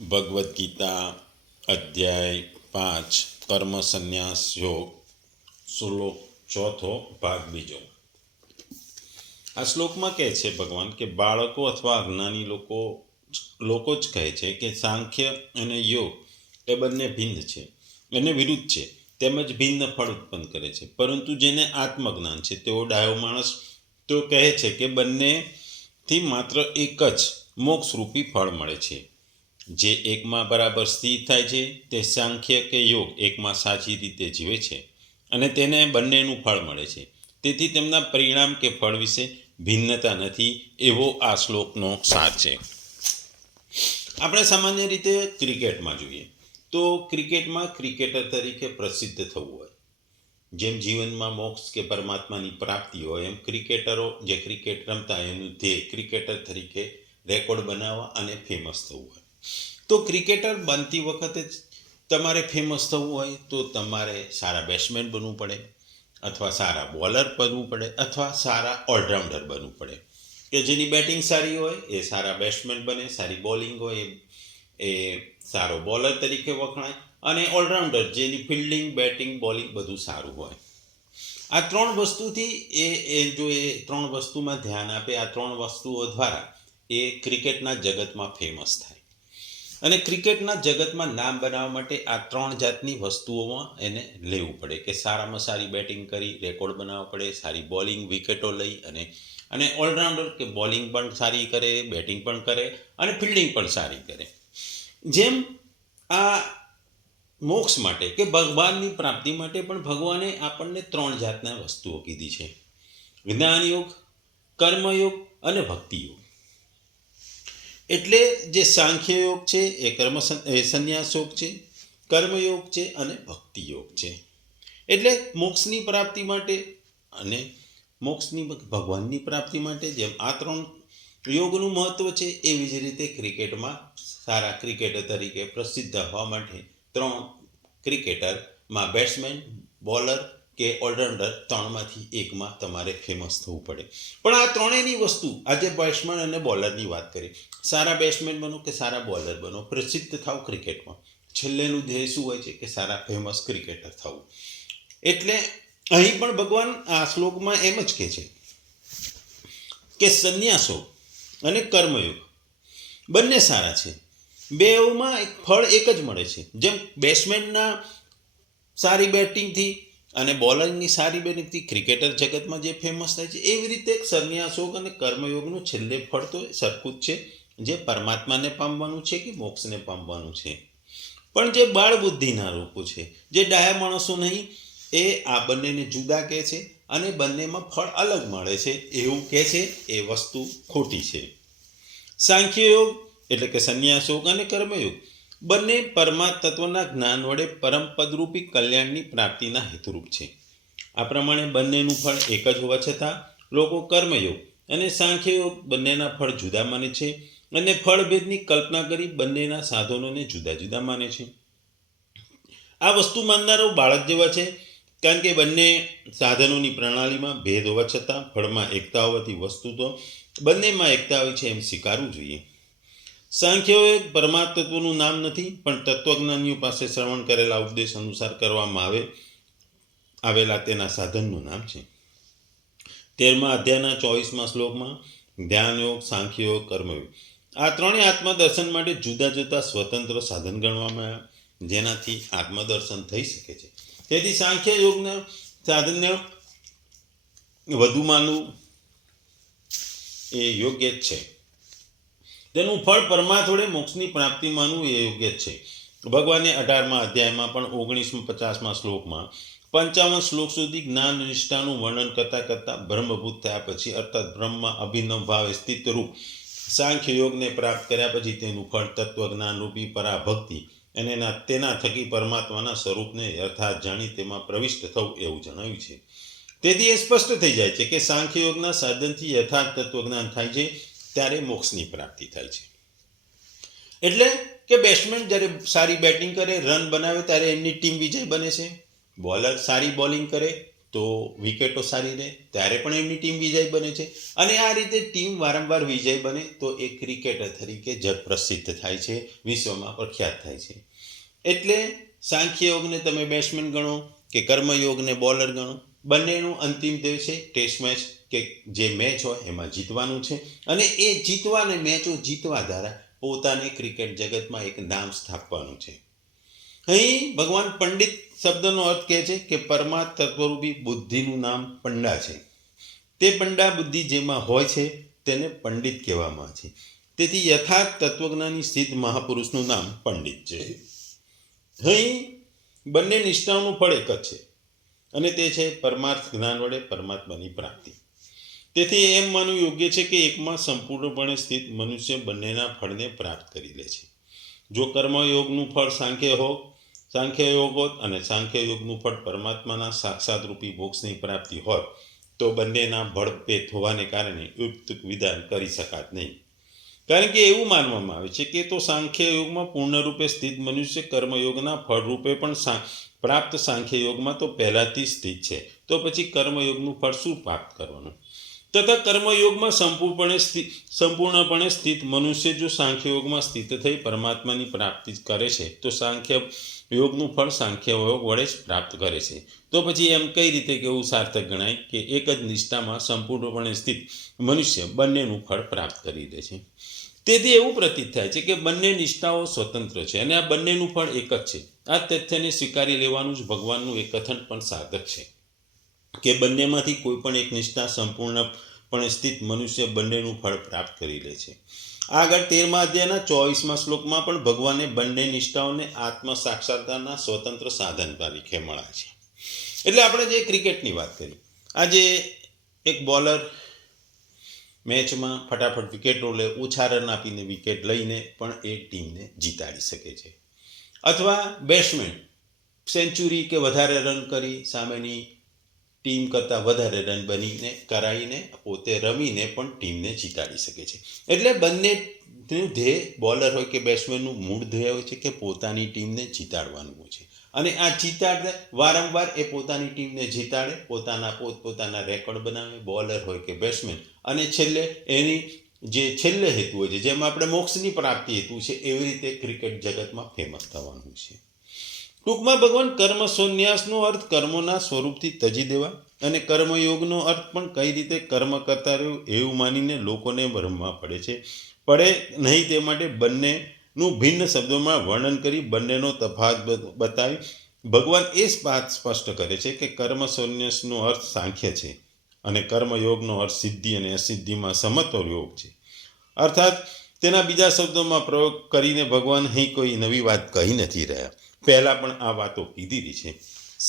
ભગવદ્ ગીતા અધ્યાય 5 કર્મ સંન્યાસ યોગ શ્લોક 4 ભાગ 2। આ શ્લોકમાં કહે છે ભગવાન કે બાળકો અથવા અજ્ઞાની લોકો જ કહે છે કે સાંખ્ય અને યોગ એ બંને ભિન્ન છે અને વિરુદ્ધ છે, તેમજ ભિન્ન ફળ ઉત્પન્ન કરે છે। પરંતુ જેને આત્મજ્ઞાન છે તેઓ ડાયો માણસ તો કહે છે કે બંનેથી માત્ર એક જ મોક્ષરૂપી ફળ મળે છે। જે એકમાં બરાબર સ્થિર થાય છે તે સાંખ્ય કે યોગ એકમાં સાચી રીતે જીવે છે અને તેને બંનેનું ફળ મળે છે। તેથી તેમના પરિણામ કે ફળ વિશે ભિન્નતા નથી, એવો આ શ્લોકનો સાર છે। આપણે સામાન્ય રીતે ક્રિકેટમાં જોઈએ તો ક્રિકેટમાં ક્રિકેટર તરીકે પ્રસિદ્ધ થવું હોય, જેમ જીવનમાં મોક્ષ કે પરમાત્માની પ્રાપ્તિ હોય, એમ ક્રિકેટરો જે ક્રિકેટ રમતા એનું ધ્યેય ક્રિકેટર તરીકે રેકોર્ડ બનાવવા અને ફેમસ થવું હોય। તો ક્રિકેટર બનતી વખતે જ તમારે ફેમસ થવું હોય તો તમારે સારા બેટ્સમેન બનવું પડે, અથવા સારા બોલર બનવું પડે, અથવા સારા ઓલરાઉન્ડર બનવું પડે। કે જેની બેટિંગ સારી હોય એ સારા બેટ્સમેન બને, સારી બોલિંગ હોય એ સારો બોલર તરીકે વખણાય, અને ઓલરાઉન્ડર જેની ફિલ્ડિંગ, બેટિંગ, બોલિંગ બધું સારું હોય। આ ત્રણ વસ્તુથી જો એ ત્રણ વસ્તુમાં ધ્યાન આપે, આ ત્રણ વસ્તુઓ દ્વારા એ ક્રિકેટના જગતમાં ફેમસ થાય। અને ક્રિકેટના જગતમાં નામ બનાવવા માટે આ ત્રણ જાતની વસ્તુઓમાં એને લેવું પડે કે સારામાં સારી બેટિંગ કરી રેકોર્ડ બનાવવા પડે, સારી બોલિંગ વિકેટો લઈ અને ઓલરાઉન્ડર કે બોલિંગ પણ સારી કરે, બેટિંગ પણ કરે અને ફિલ્ડિંગ પણ સારી કરે। જેમ આ મોક્ષ માટે કે ભગવાનની પ્રાપ્તિ માટે પણ ભગવાને આપણને ત્રણ જાતના વસ્તુઓ કીધી છે: જ્ઞાનયોગ, કર્મયોગ અને ભક્તિયોગ। એટલે જે સાંખ્ય યોગ છે એ સંન્યાસ યોગ છે, કર્મયોગ છે અને ભક્તિ યોગ છે। એટલે મોક્ષની પ્રાપ્તિ માટે અને ભગવાનની પ્રાપ્તિ માટે જેમ આ ત્રણ યોગનું મહત્વ છે, એવી જ રીતે ક્રિકેટમાં સારા ક્રિકેટર તરીકે પ્રસિદ્ધ હોવા માટે ત્રણ ક્રિકેટરમાં બેટ્સમેન, બોલર કે ઓલરાઉન્ડર ત્રણમાંથી એકમાં તમારે ફેમસ થવું પડે। પણ આ ત્રણેયની વસ્તુ, આજે બેટ્સમેન અને બોલરની વાત કરીએ, સારા બેટ્સમેન બનો કે સારા બોલર બનો, પ્રસિદ્ધ થાવ ક્રિકેટમાં, છેલ્લેનું ધ્યેય શું હોય છે કે સારા ફેમસ ક્રિકેટર થવું। એટલે અહીં પણ ભગવાન આ શ્લોકમાં એમ જ કહે છે કે સંન્યાસો અને કર્મયોગ બંને સારા છે, બેઉમાં ફળ એક જ મળે છે। જેમ બેટ્સમેનના સારી બેટિંગથી અને બોલરની સારી બેટિંગથી ક્રિકેટર જગતમાં જે ફેમસ થાય છે, એવી રીતે સંન્યાસયોગ અને કર્મયોગનું છેલ્લે ફળ તો સરખું જ છે, જે પરમાત્માને પામવાનું છે કે મોક્ષને પામવાનું છે। પણ જે બાળ બુદ્ધિના લોકો છે, જે ડાયા માણસો નહીં, એ આ બંનેને જુદા કહે છે અને બંનેમાં ફળ અલગ મળે છે એવું કહે છે, એ વસ્તુ ખોટી છે। સાંખ્ય યોગ એટલે કે સંન્યાસ યોગ અને કર્મયોગ બંને પરમાત્મા જ્ઞાન વડે પરમપદરૂપી કલ્યાણની પ્રાપ્તિના હેતુરૂપ છે। આ પ્રમાણે બંનેનું ફળ એક જ હોવા છતાં લોકો કર્મયોગ અને સાંખ્ય યોગ બંનેના ફળ જુદા માને છે અને ફળભેદની કલ્પના કરી બંનેના સાધનોને જુદા જુદા માને છે। આ વસ્તુ માનનારો બાળક જેવા છે, કારણ કે બંને સાધનોની પ્રણાલીમાં ભેદ હોવા છતાં ફળમાં એકતા હોવાથી વસ્તુ તો બંનેમાં એકતા હોય છે એમ સ્વીકારવું જોઈએ। સાંખ્યયોગ પરમાત્મનું નામ નથી, પણ તત્વજ્ઞાનીઓ પાસે શ્રવણ કરેલા ઉપદેશ અનુસાર કરવામાં આવેલા તેના સાધનનું નામ છે। 13મા અધ્યાયના 24મા શ્લોકમાં ધ્યાનયોગ, સાંખ્યયોગ, કર્મયોગ આ ત્રણેય આત્મદર્શન માટે જુદા જુદા સ્વતંત્ર સાધન ગણવામાં આવ્યા, જેનાથી આત્મદર્શન થઈ શકે છે। તેથી સાંખ્ય યોગના સાધનને વધુ માનવું એ યોગ્ય જ છે, તેનું ફળ પરમાર્થ વડે મોક્ષની પ્રાપ્તિ માનવું એ યોગ્ય જ છે। ભગવાને 18મા અધ્યાયમાં પણ 1950મા શ્લોકમાં 55 શ્લોક સુધી જ્ઞાન નિષ્ઠાનું વર્ણન કરતા બ્રહ્મભૂત થયા પછી, અર્થાત બ્રહ્મમાં અભિન્ન ભાવે સ્થિત રૂપ સાંખ્ય યોગને પ્રાપ્ત કર્યા પછી તેનું ફળ તત્વજ્ઞાન રૂપી પરાભક્તિ અને તેના થકી પરમાત્માના સ્વરૂપને યથાર્થ જાણી તેમાં પ્રવિષ્ટ થવું એવું જણાવ્યું છે। તેથી એ સ્પષ્ટ થઈ જાય છે કે સાંખ્ય યોગના સાધનથી યથાર્થ તત્વજ્ઞાન થાય છે ત્યારે મોક્ષની પ્રાપ્તિ થાય છે। એટલે કે બેટ્સમેન જ્યારે સારી બેટિંગ કરે, રન બનાવે, ત્યારે એમની ટીમ વિજય બને છે। બોલર સારી બોલિંગ કરે, તો વિકેટો સારી રહે ત્યારે પણ એમની ટીમ વિજય બને છે. અને આ રીતે ટીમ વારંવાર વિજય બને તો એ ક્રિકેટર તરીકે જગપ્રસિદ્ધ થાય છે, વિશ્વમાં પ્રખ્યાત થાય છે. એટલે સાંખ્ય યોગને તમે બેટ્સમેન ગણો કે કર્મયોગને બોલર ગણો, બંનેનું અંતિમ ધ્યેય છે ટેસ્ટ મેચ કે જે મેચ હોય એમાં જીતવાનું છે. અને એ જીતવાને મેચો જીતવા દ્વારા પોતાને ક્રિકેટ જગતમાં એક નામ સ્થાપવાનું છે. અહીં ભગવાન પંડિત શબ્દનો અર્થ કહે છે કે પરમાત્મ તત્વરૂપી બુદ્ધિનું નામ પંડા છે. તે પંડા બુદ્ધિ જેમાં હોય છે તેને પંડિત કહેવામાં છે. તેથી યથાર્થ તત્વજ્ઞાની સિદ્ધ મહાપુરુષનું નામ પંડિત છે. અહીં બંને નિષ્ઠાઓનું ફળ એક જ છે અને તે છે પરમાર્થ જ્ઞાન વડે પરમાત્માની પ્રાપ્તિ. તેથી એમ માનવું યોગ્ય છે કે એકમાં સંપૂર્ણપણે સ્થિત મનુષ્ય બંનેના ફળને પ્રાપ્ત કરી લે છે. જો કર્મયોગનું ફળ સાંખ્યયોગ હોત અને સાંખ્યયોગનું ફળ પરમાત્માના સાક્ષાત રૂપી મોક્ષની પ્રાપ્તિ હોય તો બંનેના ભળપેટ હોવાને કારણે યુક્ત વિધાન કરી શકાત નહીં. કારણ કે એવું માનવામાં આવે છે કે તો સાંખ્યયોગમાં પૂર્ણરૂપે સ્થિત મનુષ્ય કર્મયોગના ફળરૂપે પણ પ્રાપ્ત સાંખ્યયોગમાં તો પહેલાથી સ્થિત છે, તો પછી કર્મયોગનું ફળ શું પ્રાપ્ત કરવાનું? તથા કર્મયોગમાં સંપૂર્ણપણે સ્થિત મનુષ્ય જો સાંખ્યયોગમાં સ્થિત થઈ પરમાત્માની પ્રાપ્તિ કરે છે તો સાંખ્ય યોગનું ફળ સાંખ્યયોગ વડે જ પ્રાપ્ત કરે છે. તો પછી એમ કઈ રીતે કેવું સાર્થક ગણાય કે એક જ નિષ્ઠામાં સંપૂર્ણપણે સ્થિત મનુષ્ય બંનેનું ફળ પ્રાપ્ત કરી દે છે. તેથી એવું પ્રતીત થાય છે કે બંને નિષ્ઠાઓ સ્વતંત્ર છે અને આ બંનેનું ફળ એક જ છે. આ તથ્યને સ્વીકારી લેવાનું જ ભગવાનનું એક કથન પણ સાધક છે કે બંનેમાંથી કોઈ પણ એક નિષ્ઠા સંપૂર્ણપણે સ્થિત મનુષ્ય બંનેનું ફળ પ્રાપ્ત કરી લે છે. આગળ 13મા અધ્યાયના 24મા શ્લોકમાં પણ ભગવાને બંને નિષ્ઠાઓને આત્મ સાક્ષાત્કારના સ્વતંત્ર સાધન તરીકે મળ્યા છે. એટલે આપણે જે ક્રિકેટની વાત કરી, આજે એક બોલર મેચમાં ફટાફટ વિકેટો લે, ઓછા રન આપીને વિકેટ લઈને પણ એ ટીમને જીતાડી શકે છે. અથવા બેટ્સમેન સેન્ચુરી કે વધારે રન કરી સામેની ટીમ કરતાં વધારે રન કરાવીને પોતે રમીને પણ ટીમને જીતાડી શકે છે. એટલે બંનેનું ધ્યેય બોલર હોય કે બેટ્સમેનનું મૂળ ધ્યેય હોય છે કે પોતાની ટીમને જીતાડવાનું હોય છે. અને આ જીતાડે વારંવાર એ પોતાની ટીમને જીતાડે, પોતાના રેકોર્ડ બનાવે, બોલર હોય કે બેટ્સમેન. અને છેલ્લે એની જે છેલ્લે હેતુ હોય છે, જેમ આપણે મોક્ષની પ્રાપ્તિ હેતુ છે, એવી રીતે ક્રિકેટ જગતમાં ફેમસ થવાનું છે. ટૂંકમાં ભગવાન કર્મ સંન્યાસનો અર્થ કર્મોના સ્વરૂપથી તજી દેવા અને કર્મયોગનો અર્થ પણ કઈ રીતે કર્મ કરતા રહ્યું એવું માનીને લોકોને ભ્રમમાં પડે નહીં તે માટે બંનેનું ભિન્ન શબ્દોમાં વર્ણન કરી બંનેનો તફાવત બતાવી ભગવાન એ વાત સ્પષ્ટ કરે છે કે કર્મ સંન્યાસનો અર્થ સાંખ્ય છે અને કર્મયોગનો અર્થ સિદ્ધિ અને અસિદ્ધિમાં સમત્વ યોગ છે. અર્થાત તેના બીજા શબ્દોમાં પ્રયોગ કરીને ભગવાન અહીં કોઈ નવી વાત કહી નથી રહ્યા, પહેલાં પણ આ વાતો કીધી છે.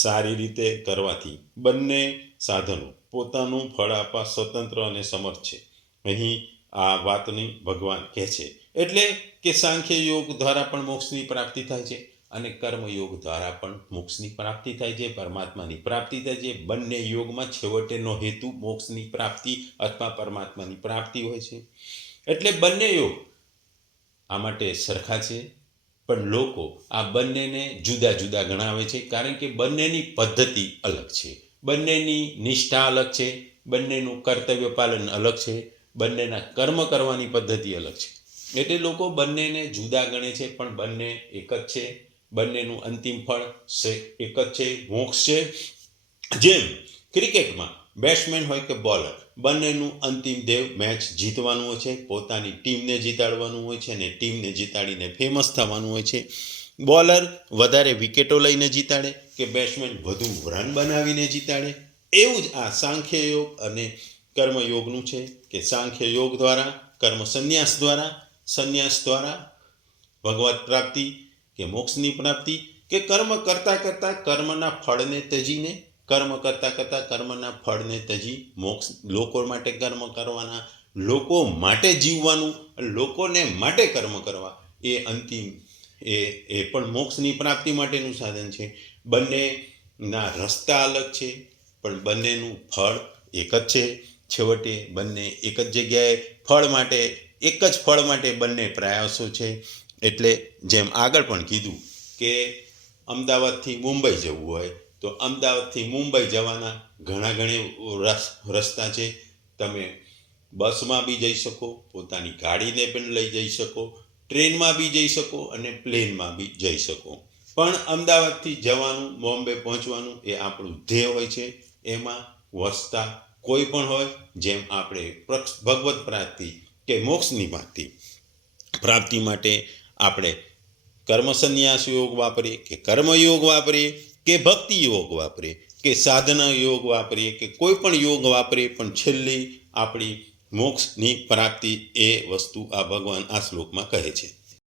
સારી રીતે કરવાથી બંને સાધનો પોતાનું ફળ આપવા સ્વતંત્ર અને સમર્થ છે. અહીં આ વાતની ભગવાન કહે છે એટલે કે સાંખ્ય યોગ દ્વારા પણ મોક્ષની પ્રાપ્તિ થાય છે અને કર્મયોગ દ્વારા પણ મોક્ષની પ્રાપ્તિ થાય છે, પરમાત્માની પ્રાપ્તિ થાય છે. બંને યોગમાં છેવટેનો હેતુ મોક્ષની પ્રાપ્તિ અથવા પરમાત્માની પ્રાપ્તિ હોય છે. એટલે બંને યોગ આ માટે સરખા છે, પણ લોકો આ બંનેને જુદા જુદા ગણાવે છે કારણ કે બંનેની પદ્ધતિ અલગ છે, બંનેની નિષ્ઠા અલગ છે, બંનેનું કર્તવ્ય પાલન અલગ છે, બંનેના કર્મ કરવાની પદ્ધતિ અલગ છે. એટલે લોકો બંનેને જુદા ગણે છે, પણ બંને એક જ છે. બંનેનું અંતિમ ફળ એક જ છે, મોક્ષ છે. જેમ ક્રિકેટમાં બેટ્સમેન હોય કે બોલર, બંનેનું અંતિમ ધ્યેય મેચ જીતવાનું હોય છે, પોતાની ટીમને જીતાડવાનું હોય છે અને ટીમને જીતાડીને ફેમસ થવાનું હોય છે. બોલર વધારે વિકેટો લઈને જીતાડે કે બેટ્સમેન વધુ રન બનાવીને જીતાડે. એવું જ આ સાંખ્ય યોગ અને કર્મયોગનું છે કે સાંખ્ય યોગ દ્વારા, કર્મ સંન્યાસ દ્વારા ભગવત પ્રાપ્તિ કે મોક્ષની પ્રાપ્તિ કે કર્મ કરતાં કર્મના ફળને તજીને કર્મના ફળને તજી મોક્ષ, લોકો માટે કર્મ કરવાના, લોકો માટે જીવવાનું, લોકોને માટે કર્મ કરવા, એ અંતિમ એ પણ મોક્ષની પ્રાપ્તિ માટેનું સાધન છે. બંનેના રસ્તા અલગ છે પણ બંનેનું ફળ એક જ છે. છેવટે બંને એક જ જગ્યાએ એક જ ફળ માટે બંને પ્રયાસો છે. એટલે જેમ આગળ પણ કીધું કે અમદાવાદથી મુંબઈ જવું હોય તો અમદાવાદથી મુંબઈ જવાના ઘણા રસ્તા છે. તમે બસમાં બી જઈ શકો, પોતાની ગાડીને પણ લઈ જઈ શકો, ટ્રેનમાં બી જઈ શકો અને પ્લેનમાં બી જઈ શકો. પણ અમદાવાદથી જવાનું, બોમ્બે પહોંચવાનું એ આપણું ધ્યેય હોય છે. એમાં વસતા કોઈ પણ હોય, જેમ આપણે ભગવત પ્રાપ્તિ કે મોક્ષની પ્રાપ્તિ માટે આપણે કર્મ સંન્યાસ યોગ વાપરીએ કે કર્મયોગ વાપરીએ કે ભક્તિ યોગ વાપરીએ કે સાધના યોગ વાપરીએ કે કોઈ પણ યોગ વાપરીએ, પણ છેલ્લી આપણી મોક્ષની પ્રાપ્તિ એ વસ્તુ આ ભગવાન આ શ્લોકમાં કહે છે.